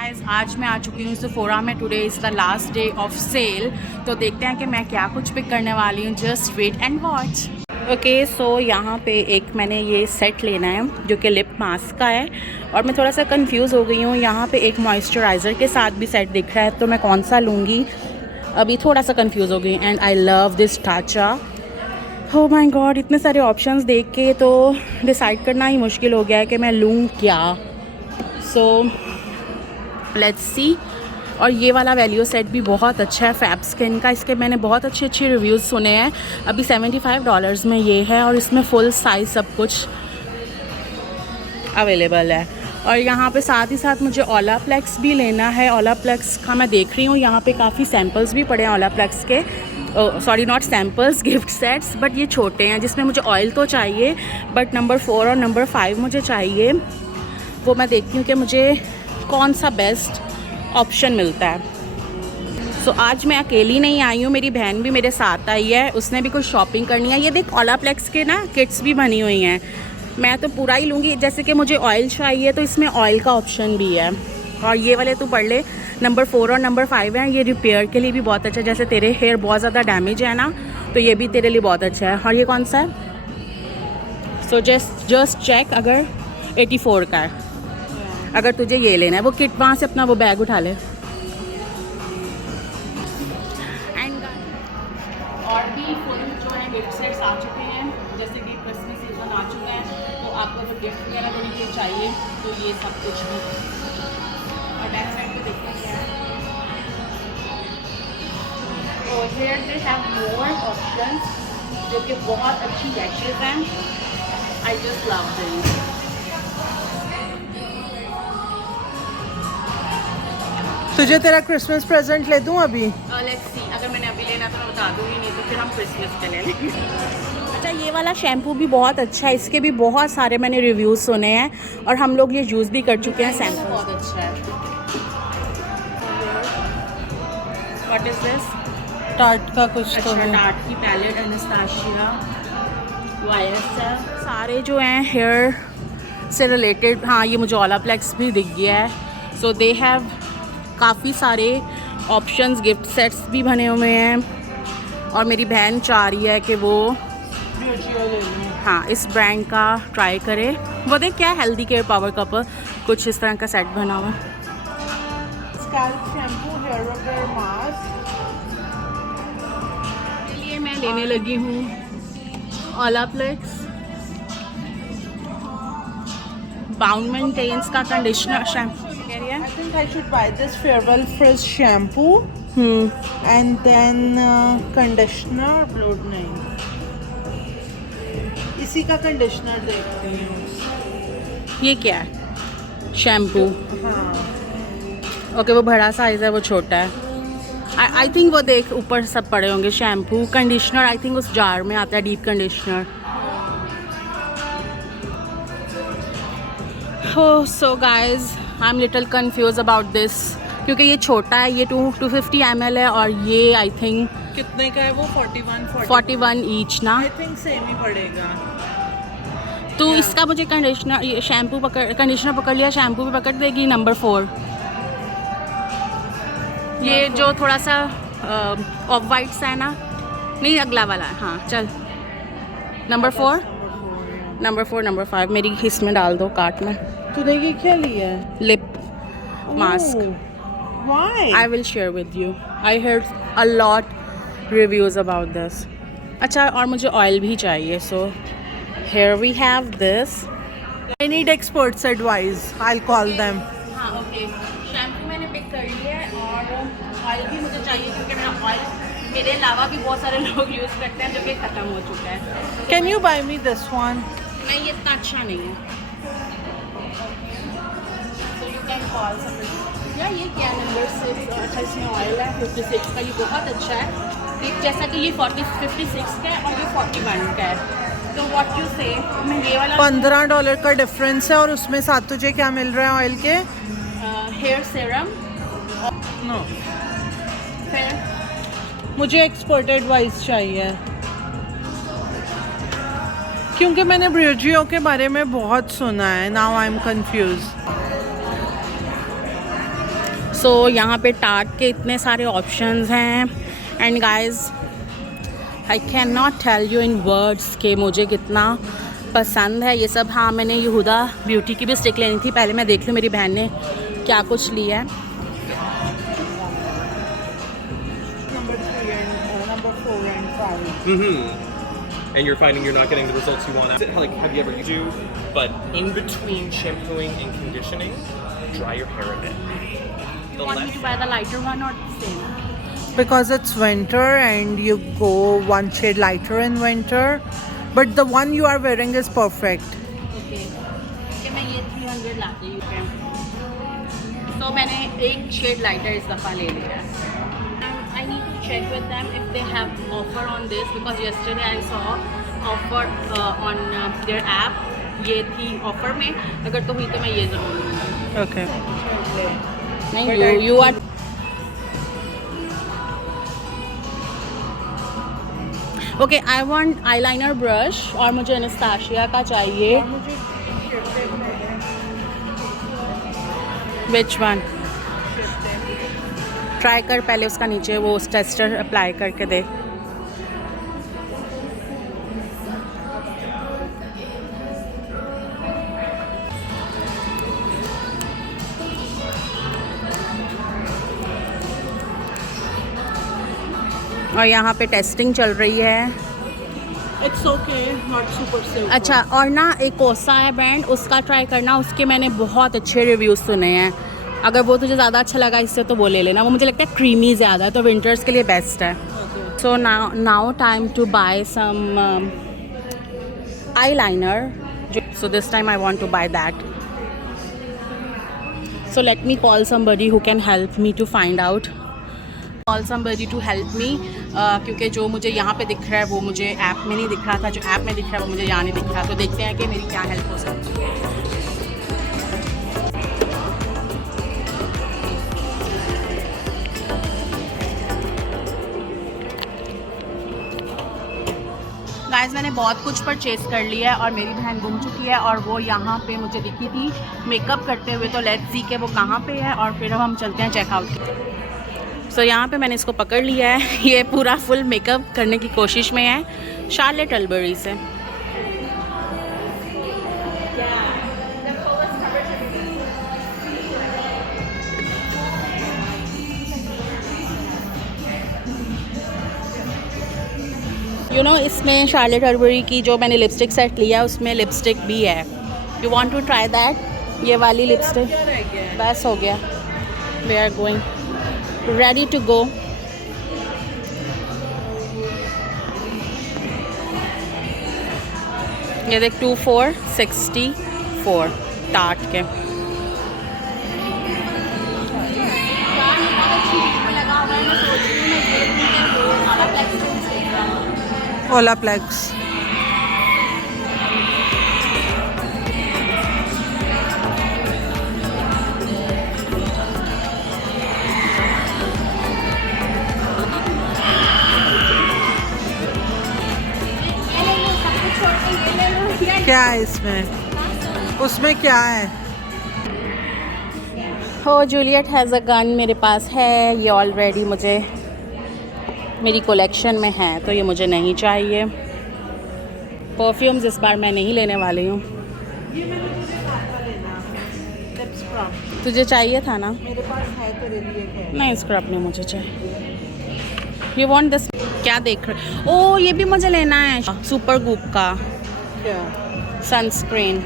Guys, आज मैं आ चुकी हूँ सेफोरा में। Today is the last day of sale, तो देखते हैं कि मैं क्या कुछ पिक करने वाली हूँ। Just wait and watch. Okay, so यहाँ पे एक मैंने ये सेट लेना है जो कि लिप मास्क का है, और मैं थोड़ा सा कंफ्यूज हो गई हूँ। यहाँ पे एक मॉइस्चराइज़र के साथ भी सेट दिख रहा है, तो मैं कौन सा लूँगी अभी थोड़ा सा कंफ्यूज हो गई। एंड आई लव दिस टाचा। हो माय गॉड, इतने सारे ऑप्शंस देख के तो डिसाइड करना ही मुश्किल हो गया है कि मैं लूँ क्या। So let's see. और ये वाला वैल्यू सेट भी बहुत अच्छा है फैब स्किन का। इसके मैंने बहुत अच्छे रिव्यूज़ सुने हैं। अभी $75 में ये है, और इसमें फुल साइज़ सब कुछ अवेलेबल है। और यहाँ पे साथ ही साथ मुझे ओलाप्लेक्स भी लेना है। ओलाप्लेक्स का मैं देख रही हूँ, यहाँ पे काफ़ी सैम्पल्स भी पड़े हैं ओलाप्लेक्स के। Sorry, not samples, gift sets, but ये छोटे हैं जिसमें मुझे ऑयल तो चाहिए, बट नंबर 4 और नंबर 5 मुझे चाहिए। वो मैं देखती हूँ कि मुझे कौन सा बेस्ट ऑप्शन मिलता है। सो आज मैं अकेली नहीं आई हूँ, मेरी बहन भी मेरे साथ आई है। उसने भी कुछ शॉपिंग करनी है। ये देख, ओलाप्लेक्स के ना किट्स भी बनी हुई हैं। मैं तो पूरा ही लूँगी। जैसे कि मुझे ऑयल चाहिए तो इसमें ऑयल का ऑप्शन भी है। और ये वाले तू पढ़ ले, नंबर 4 और नंबर 5 हैं। ये रिपेयर के लिए भी बहुत अच्छा है। जैसे तेरे हेयर बहुत ज़्यादा डैमेज है ना, तो ये भी तेरे लिए बहुत अच्छा है। और ये कौन सा है? सो जस्ट चेक, अगर 84 का है, अगर तुझे ये लेना है। वो किट वहाँ से अपना वो बैग उठा ले। एंड और भी फुल जो है गिफ्ट सेट्स आ चुके हैं। जैसे कि क्रिसमस सीजन आ चुका है, तो आपको अगर गिफ्ट वगैरह देने के लिए चाहिए तो ये सब कुछ भी। और बैक साइड पे देखते हैं क्या है। तो here they have more options जो कि बहुत अच्छी लैशेज हैं। I just love this. तुझे तेरा क्रिसमस प्रेजेंट ले दूं अभी? लेट्स सी, अगर मैंने अभी लेना तो मैं बता दूँगी, नहीं तो फिर हम क्रिसमस पे ले लेंगे। अच्छा, ये वाला शैम्पू भी बहुत अच्छा है। इसके भी बहुत सारे मैंने रिव्यूज़ सुने हैं, और हम लोग ये यूज़ भी कर चुके हैं। शैम्पू बहुत अच्छा है। What is this? टार्ट का कुछ तो अच्छा, है। टार्ट की पैलेट, एनास्टेसिया, YSL सारे जो हैं हेयर से रिलेटेड। हाँ, ये मुझे ओलाप्लेक्स भी दिख गया है। सो दे हैव काफ़ी सारे ऑप्शंस, गिफ्ट सेट्स भी बने हुए हैं। और मेरी बहन चाह रही है कि वो हाँ इस ब्रांड का ट्राई करे। वो देख, क्या हेल्दी केयर पावर कप, कुछ इस तरह का सेट बना हुआ। Scalp shampoo, hair repair mask. लिए मैं लेने लगी हूँ ओलाप्लेक्स बाउंड मेंटेन्स का conditioner shampoo. I think I should buy this Farewell Frizz shampoo and then conditioner. Blood नहीं, इसी का कंडीशनर देखती हूँ। ये क्या है? शैम्पू। हाँ, ओके, वो बड़ा साइज़ है, वो छोटा है। आई थिंक वो देख ऊपर सब पड़े होंगे। शैम्पू, कंडीशनर आई थिंक उस जार में आता है, डीप कंडीशनर। हो so guys, I am little confuse about this, क्योंकि ये छोटा है। ये 250 ml है, और ये आई थिंक कितने का है वो? 41 ईच ना। आई थिंक सेम ही पड़ेगा। तो इसका मुझे कंडीशनर, शैम्पू कंडीशनर पकड़ लिया, शैम्पू भी पकड़ देगी। नंबर 4, ये जो थोड़ा सा ऑफ वाइट सा है ना, नहीं अगला वाला है। हाँ चल, नंबर 4, नंबर 5 मेरी इसमें डाल दो कार्ट में। तूने ये क्या लिया है? Lip mask. Why? I will share with you. I heard a lot reviews about this. अच्छा, और मुझे ऑयल भी चाहिए। So here we have this. I need experts advice. I'll call them. हाँ ओके, शैम्पू मैंने पिक कर लिया है, और ऑयल भी मुझे चाहिए, क्योंकि मेरा ऑयल मेरे अलावा भी बहुत सारे लोग यूज़ करते हैं, जो कि ख़त्म हो चुका है। Can you buy me this one? नहीं, ये इतना अच्छा नहीं है। So you can call somebody. यार ये क्या नंबर 6? अच्छा, इसमें ऑयल है 56 का। ये बहुत अच्छा है। एक जैसा कि ये 56 का है, और ये 41 का है। तो व्हाट यू से, मैं ये वाला $15 का डिफरेंस है, और उसमें साथ तुझे क्या मिल रहा है ऑयल के? Hair serum. नो, फिर मुझे एक्सपर्ट एडवाइस चाहिए, क्योंकि मैंने ब्रियोजियो के बारे में बहुत सुना है। Now I am confuse. So यहाँ पे टार्ट के इतने सारे ऑप्शंस हैं and guys I can not tell you in words कि मुझे कितना पसंद है ये सब। हाँ, मैंने यहूदा ब्यूटी की भी स्टिक लेनी थी, पहले मैं देख लूँ मेरी बहन ने क्या कुछ लिया है। Number 3 and number 4 and 5. And you're finding you're not getting the results you want. Like, have you ever do? But in between shampooing and conditioning, dry your hair a bit. You want me to buy the lighter one or the same? Because it's winter and you go one shade lighter in winter, but the one you are wearing is perfect. Okay. कि मैं ये 300 लाती हूँ। तो मैंने एक shade lighter इस दफ़ा ले लिया है। I need to check with them if they have offer on this because yesterday I saw offer on their app. ये थी ऑफर में, अगर तो हुई तो मैं ये ज़रूर लूँगी। Okay. नहीं, you are okay. I want eyeliner brush और मुझे Anastasia का चाहिए। Which one? ट्राई कर पहले उसका नीचे वो टेस्टर अप्लाई करके दे। और यहाँ पे टेस्टिंग चल रही है। It's okay, not super silver. अच्छा, और ना एक कोसा है ब्रांड, उसका ट्राई करना, उसके मैंने बहुत अच्छे रिव्यूज़ सुने हैं। अगर वो तुझे ज़्यादा अच्छा लगा इससे तो वो ले लेना, वो मुझे लगता है क्रीमी ज़्यादा है तो विंटर्स के लिए बेस्ट है। So now time to buy some eyeliner. So this time I want to buy that. So let me call somebody who can help me to find out. Call somebody to help me क्योंकि जो मुझे यहाँ पे दिख रहा है वो मुझे ऐप में नहीं दिख रहा था, जो ऐप में दिख रहा है वो मुझे यहाँ नहीं दिख रहा। तो देखते हैं कि मेरी क्या हेल्प हो सकती है। गाइस मैंने बहुत कुछ परचेज़ कर लिया है और मेरी बहन गुम चुकी है और वो यहाँ पे मुझे दिखी थी मेकअप करते हुए, तो लेट्स सी के वो कहाँ पे है और फिर अब हम चलते हैं चेकआउट। सो यहाँ पे मैंने इसको पकड़ लिया है, ये पूरा फुल मेकअप करने की कोशिश में है शार्लेट टलबरी से। यू नो इसमें शार्लेट टलबरी की जो मैंने लिपस्टिक सेट लिया उसमें लिपस्टिक भी है। You want to try that? ये वाली लिपस्टिक बस हो गया। We are going ready to go. ये देख 2464 टार्ट के। Olaplex. क्या है इसमें? उसमें क्या है? हो जूलियट हैज़ अ गन मेरे पास है, ये ऑलरेडी मुझे मेरी कलेक्शन में है तो ये मुझे नहीं चाहिए। परफ्यूम्स इस बार मैं नहीं लेने वाली हूँ। तुझे चाहिए था ना? मेरे पास है तेरे लिए है। नहीं स्क्रब नहीं मुझे चाहिए। You want this? क्या देख रहे? ओ ये भी मुझे लेना है, सुपर गूप का क्या? सनस्क्रीन।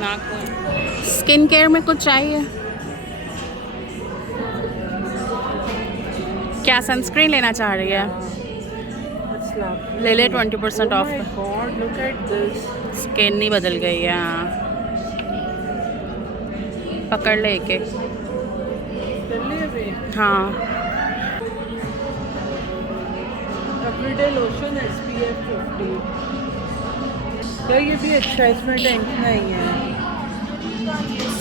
ना स्किन केयर में कुछ चाहिए क्या? सनस्क्रीन लेना चाह रही है? It's lovely. ले ले 20% Oh of. my God, look at this. Skin नहीं बदल गई है। हाँ पकड़ ले एक एक। जल्दी अभी। हाँ Everyday lotion SPF 50. तो ये भी अच्छा, इसमें टेंशन नहीं है।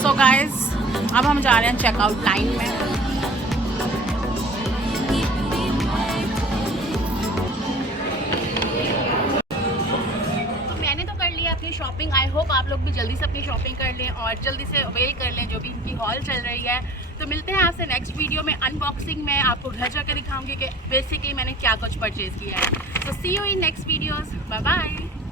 सो गाइस अब हम जा रहे हैं चेकआउट लाइन में। मैंने तो कर लिया अपनी शॉपिंग। आई होप आप लोग भी जल्दी से अपनी शॉपिंग कर लें और जल्दी से अवेल कर लें जो भी इनकी हॉल चल रही है। तो मिलते हैं आपसे नेक्स्ट वीडियो में। अनबॉक्सिंग में आपको घर जाकर दिखाऊंगी कि बेसिकली मैंने क्या कुछ परचेज़ किया है। So see you in next videos. Bye bye.